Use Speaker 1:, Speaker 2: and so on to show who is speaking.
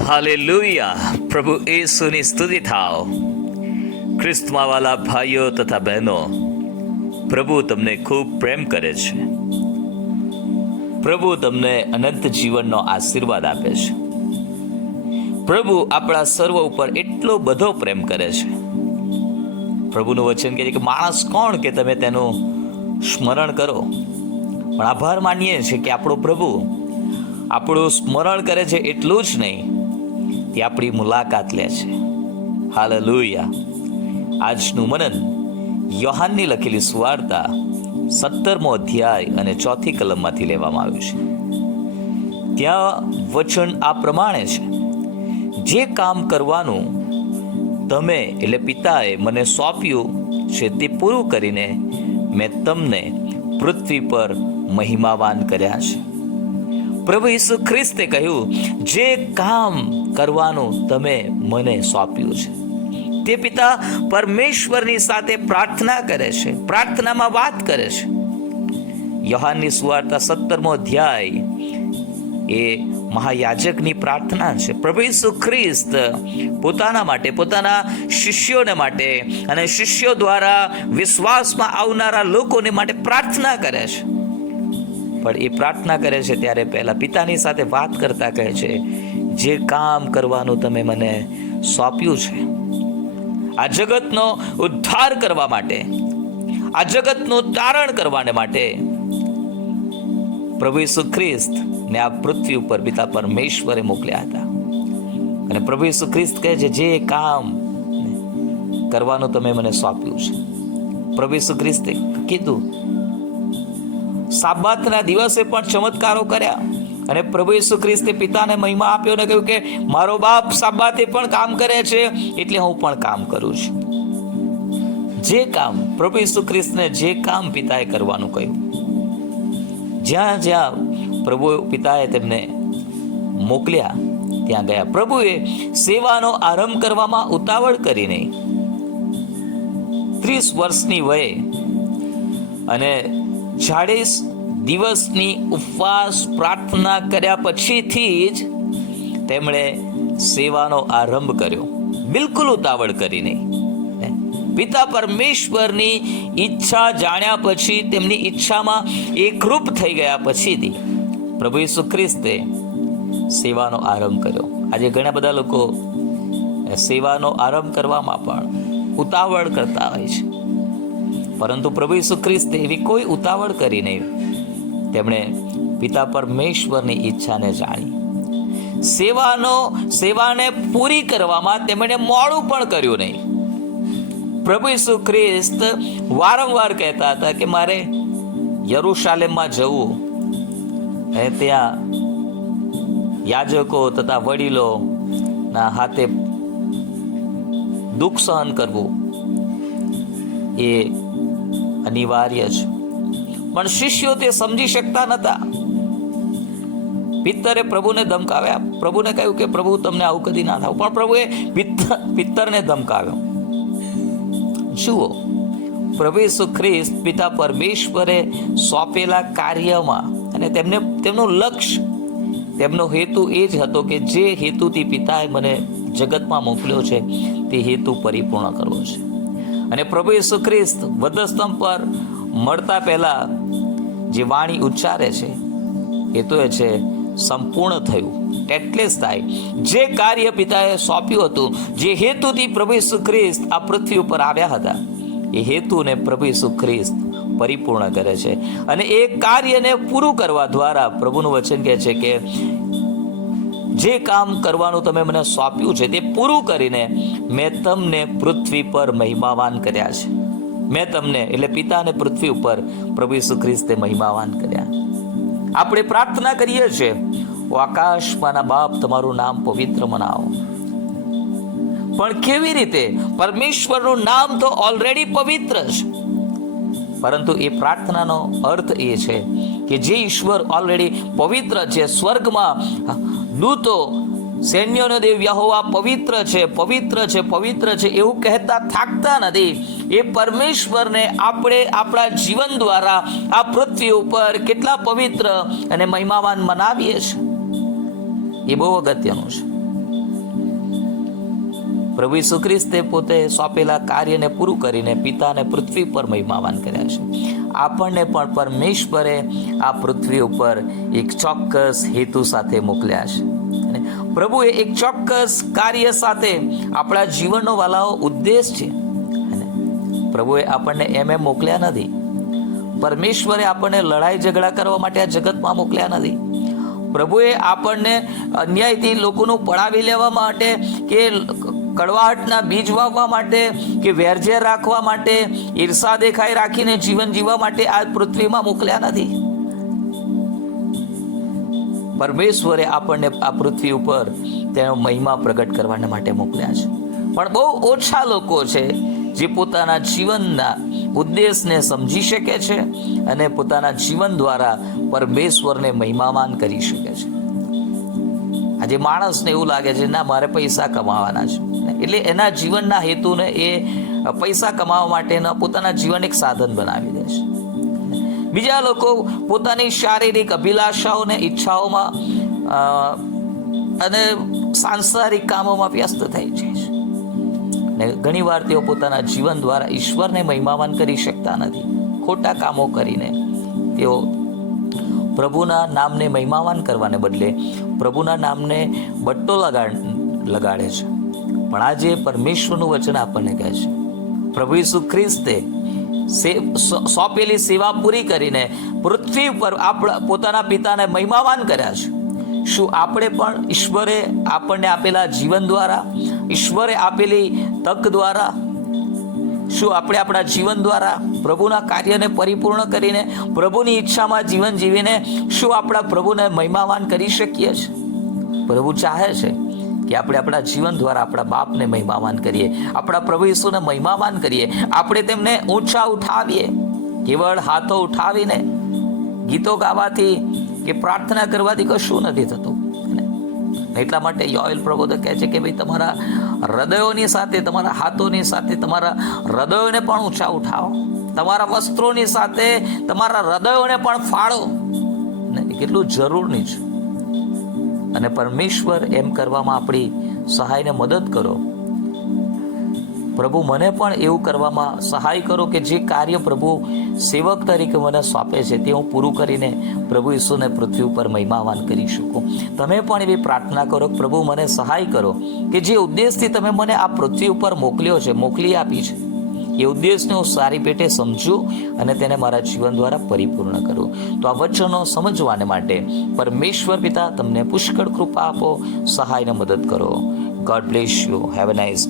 Speaker 1: Hallelujah પ્રભુ ઈસુની સ્તુતિ થાવ ખ્રિસ્તમાં વાલા ભાઈઓ તથા બહેનો પ્રભુ તમને ખૂબ પ્રેમ કરે છે પ્રભુ તમને અનંત જીવનનો આશીર્વાદ આપે છે પ્રભુ આપણા સર્વ ઉપર એટલો બધો પ્રેમ કરે છે પ્રભુનું વચન કહે છે કે માણસ કોણ કે તમે તેનું સ્મરણ કરો પણ આભાર માનીએ છીએ કે આપણો પ્રભુ આપણું સ્મરણ કરે છે એટલું જ નહીં તે આપણી મુલાકાત લે છે. હાલ લોહિયા આજનું મનન યોહાનની લખેલી સુવાર્તા સત્તરમો અધ્યાય અને ચોથી કલમમાંથી લેવામાં આવ્યું છે. ત્યાં વચન આ પ્રમાણે છે. જે કામ કરવાનું તમે એટલે પિતાએ મને સોંપ્યું છે તે પૂરું કરીને મેં તમને પૃથ્વી પર મહિમાવાન કર્યા છે. પ્રભુ ઈસુ ખ્રિસ્તે કહ્યું, જે કામ કરવાનું તમે મને સોંપ્યું છે, તે પિતા પરમેશ્વરની સાથે પ્રાર્થના કરે છે, પ્રાર્થનામાં વાત કરે છે. યોહાનની સુવાર્તા સત્તરમો અધ્યાય એ મહાયાજકની પ્રાર્થના છે. પ્રભુ ઈસુ ખ્રિસ્ત પોતાના માટે, પોતાના શિષ્યોને માટે અને શિષ્યો દ્વારા વિશ્વાસમાં આવનારા લોકોને માટે પ્રાર્થના કરે છે. પણ એ પ્રાર્થના કરે છે ત્યારે પહેલાં પિતાની સાથે વાત કરતા કહે છે, જે કામ કરવાનું તમે મને સોંપ્યું છે, આ જગતનો ઉદ્ધાર કરવા માટે, આ જગતનું તારણ કરવાને માટે, પ્રભુ ઈસુ ખ્રિસ્ત ને આ પૃથ્વી ઉપર પિતા પરમેશ્વરે મોકલ્યા હતા. અને પ્રભુ ઈસુ ખ્રિસ્ત કહે છે, જે કામ કરવાનું તમે મને સોંપ્યું છે. પ્રભુ ઈસુ ખ્રિસ્તે કીધું સાબાતના દિવસે પણ ચમત્કારો કર્યા. અને પ્રભુ ઈસુ ખ્રિસ્તે પિતાને મહિમા આપ્યો ને કહ્યું કે, મારો બાપ સાબાતે પણ કામ કરે છે, એટલે હું પણ કામ કરું છું. જે કામ પ્રભુ ઈસુ ખ્રિસ્તને જે કામ પિતાએ કરવાનું કહ્યું. જ્યાં જ્યાં પ્રભુ પિતાએ તેમને મોકલ્યા, ત્યાં ગયા. પ્રભુએ સેવાનો આરંભ કરવામાં ઉતાવળ કરી નહીં. ત્રીસ વર્ષની વયે અને ચાળીસ દિવસની ઉપવાસ પ્રાર્થના કર્યા પછીથી જ તેમણે સેવાનો આરંભ કર્યો. બિલકુલ ઉતાવળ કરી નહીં. પિતા પરમેશ્વરની ઈચ્છા જાણ્યા પછી, તેમની ઈચ્છામાં એકરૂપ થઈ ગયા પછીથી પ્રભુ ઈસુ ખ્રિસ્તે સેવાનો આરંભ કર્યો. આજે ઘણા બધા લોકો સેવાનો આરંભ કરવામાં પણ ઉતાવળ કરતા હોય છે. પરંતુ પ્રભુ ઈસુ ખ્રિસ્તે એવી કોઈ ઉતાવળ કરી નહીં. તેમણે પિતા પરમેશ્વરની ઈચ્છાને જાણી. સેવાનો, સેવાને પૂરી કરવામાં તેમણે મોડું પણ કર્યું નહીં. પ્રભુ ઈસુ ખ્રિસ્ત વારંવાર કહેતા હતા કે મારે યરુશાલેમમાં જવું. અને ત્યાં યાજકો તથા વડીલો ના હાથે દુઃખ સહન કરવું એ અનિવાર્ય છે. પણ શિષ્યો તે સમજી શકતા નતા. પિત્તરે પ્રભુને ધમકાવ્યા. પ્રભુને કહ્યું કે પ્રભુ તમને આવું કદી ના થાવ. પણ પ્રભુએ પિત્તર પિત્તરને ધમકાવ્યો. જુઓ, પ્રભુ ઈસુ ખ્રિસ્ત પિતા પરમેશ્વરે સોંપેલા કાર્યમાં અને તેમને, તેમનું લક્ષ્ય, તેમનો હેતુ એ જ હતો કે જે હેતુથી પિતાએ મને જગતમાં મોકલ્યો છે, તે હેતુ પરિપૂર્ણ કરવો છે. અને પ્રભુ ઈસુ ખ્રિસ્ત વધસ્તંભ પર મળતા પહેલાં જે વાણી ઉચ્ચારે છે, એ તો એ છે, સંપૂર્ણ થયું, ટેટલેસ થાય. જે કાર્ય પિતાએ સોંપ્યું હતું, જે હેતુથી પ્રભુ ઈસુ ખ્રિસ્ત આ પૃથ્વી ઉપર આવ્યા હતા, એ હેતુને પ્રભુ ઈસુ ખ્રિસ્ત પરિપૂર્ણ કરે છે. અને એ કાર્યને પૂરું કરવા દ્વારા પ્રભુનું વચન કહે છે કે જે કામ કરવાનું તમે મને સોંપ્યું છે તે પૂરું કરીને મેં તમને પૃથ્વી પર મહિમાવાન કર્યા છે. મેં તમને, એટલે પિતાને પૃથ્વી ઉપર પ્રભુ ઈસુ ખ્રિસ્તે મહિમાવાન કર્યા. આપણે પ્રાર્થના કરીએ છીએ, ઓ આકાશમાંના બાપ, તમારું નામ પવિત્ર મનાવો. પણ કેવી રીતે? પરમેશ્વરનું નામ તો ઓલરેડી પવિત્ર છે પરંતુ એ પ્રાર્થનાનો અર્થ એ છે કે જે ઈશ્વર ઓલરેડી પવિત્ર છે સ્વર્ગમાં દૂતો સૈન્યોનો દેવ યહોવા પવિત્ર છે પવિત્ર છે પવિત્ર છે, એવું કહેતા થાકતા નથી. એ પરમેશ્વરને આપણે આપણા જીવન દ્વારા આ પૃથ્વી ઉપર કેટલા પવિત્ર અને મહિમાવાન મનાવીએ છીએ. એ બહુ અગત્યનું છે. પ્રભુ ઈસુ ખ્રિસ્તે પોતે સોંપેલા કાર્યને પૂરું કરીને પિતાને પૃથ્વી પર મહિમાવાન કર્યા છે. આપણને પણ પરમેશ્વરે આ પૃથ્વી ઉપર એક ચોક્કસ હેતુ સાથે મોકલ્યા છે. અને પ્રભુએ એક ચોક્કસ કાર્ય સાથે આપણા જીવનનો વાલાઓ ઉદ્દેશ છે. પ્રભુએ આપણને એમ એમ મોકલ્યા નથી. પરમેશ્વરે આપણને લડાઈ ઝઘડા કરવા માટે આ જગતમાં મોકલ્યા નથી. પ્રભુએ આપણને અન્યાયથી લોકોનું પડાવી લેવા માટે કે કડવાહટના બીજ વાવવા માટે કે વેરઝેર રાખવા માટે, ઈર્ષા દેખાઈ રાખીને જીવન જીવવા માટે આ પૃથ્વીમાં મોકલ્યા નથી. પરમેશ્વરે આપણને આ પૃથ્વી ઉપર તેનો મહિમા પ્રગટ કરવાને માટે મોકલ્યા છે. પણ બહુ ઓછા લોકો છે જે પોતાના જીવનના ઉદ્દેશને સમજી શકે છે અને પોતાના જીવન દ્વારા પરમેશ્વરને મહિમાવાન કરી શકે છે. આજે માણસને એવું લાગે છે, ના, મારે પૈસા કમાવાના છે. એટલે એના જીવનના હેતુને એ પૈસા કમાવા માટેના પોતાના જીવન એક સાધન બનાવી દે છે. બીજા લોકો પોતાની શારીરિક અભિલાષાઓને ઈચ્છાઓમાં અને સાંસારિક કામોમાં વ્યસ્ત થઈ જાય છે. ને ઘણીવાર તેઓ પોતાના જીવન દ્વારા ઈશ્વરને મહિમાવાન કરી શકતા નથી. ખોટા કામો કરીને તેઓ પ્રભુના નામને મહિમાવાન કરવાને બદલે પ્રભુના નામને બટ્ટો લગાડ, લગાડે છે. પણ આજે પરમેશ્વરનું વચન આપણને કહે છે. પ્રભુ ઈસુ ખ્રિસ્તે સોંપેલી સેવા પૂરી કરીને પૃથ્વી પર આપણા, પોતાના પિતાને મહિમાવાન કર્યા છે. શું આપણે પણ ઈશ્વરે આપણને આપેલા જીવન દ્વારા ઈશ્વરે આપેલી તક દ્વારા શું આપણે આપણા જીવન દ્વારા પ્રભુના કાર્યને પરિપૂર્ણ કરીને પ્રભુની ઈચ્છામાં જીવન જીવીને શું આપણા પ્રભુને મહિમાવાન કરી શકીએ છીએ પ્રભુ ચાહે છે કે આપણે આપણા જીવન દ્વારા આપણા બાપને મહિમાવાન કરીએ, આપણા પ્રભુ ઈસુને મહિમાવાન કરીએ, આપણે તેમને ઊંચા ઉઠાવીએ, કેવળ હાથો ઉઠાવીને ગીતો ગાવાથી કે પ્રાર્થના કરવાથી કશું નથી થતું. એટલા માટે યોએલ પ્રબોધક કહે છે કે ભાઈ તમારા હૃદયોની સાથે, તમારા હાથોની સાથે, તમારા હૃદયોને પણ ઊંચા ઉઠાવો. તમારા વસ્ત્રોની સાથે, તમારા હૃદયોને પણ ફાળો. ને કેટલું જરૂરની છે. અને પરમેશ્વર એમ કરવામાં આપણી સહાયને મદદ કરો. પ્રભુ, મને પણ એવું કરવામાં સહાય કરો કે જે કાર્ય પ્રભુ સેવક તરીકે મને સોંપે છે, તે હું પૂરું કરીને પ્રભુ ઈસુને પૃથ્વી ઉપર મહિમાવાન કરી શકું. તમે પણ એવી પ્રાર્થના કરો પ્રભુ, મને સહાય કરો કે જે ઉદ્દેશથી તમે મને આ પૃથ્વી ઉપર મોકલ્યો છે, મોકલી આપી છે, એ ઉદ્દેશને હું સારી પેટે સમજું અને તેને મારા જીવન દ્વારા પરિપૂર્ણ કરું. તો આ વચનો સમજવાને માટે પરમેશ્વર પિતા, તમને પુષ્કળ કૃપા આપો, સહાયને મદદ કરો. God bless you have a nice